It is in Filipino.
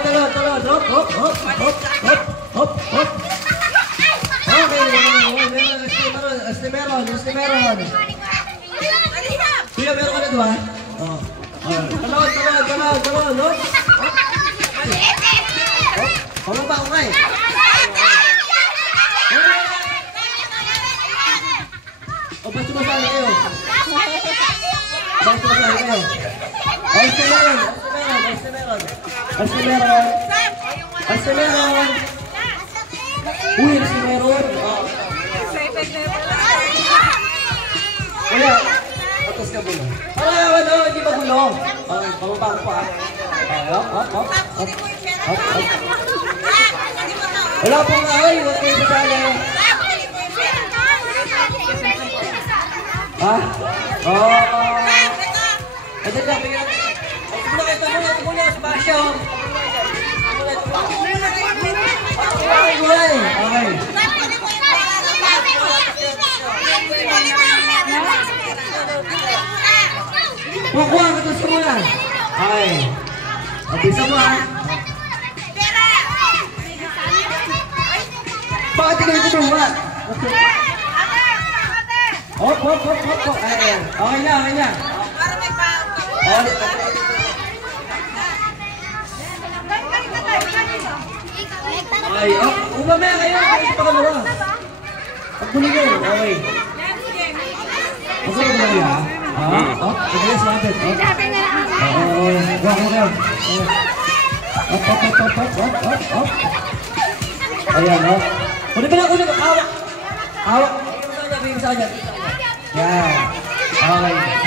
meron. Talon. Hop. Okay, meron. Kuya, meron ka na diba? Talon. Hop. Pababa ko nga eh. O, ba't sumasali kayo? Meron. Uy, meron. Kuya, atas ka muna. Hindi ba gulong? Okay, pababa ko pa. Hop. Wala pong ay, huwag kayo masali. Ha? Ito ka, bigyan. Ito muna, spasyo. Okay. Kukuha ka ito muna. Okay. Abisa mo ha. Bakit ikaw ito ba? Hop. Ayan. Okay na. Ay, umamaya kayo. Ay, pangalawa. Pagmuli kayo. Okay. Okay na kayo ha? Pagkalas natin. Hop. Ayan, hop. Kunin ba? Hawak. Bigyan sa kanya. Yan. Okay.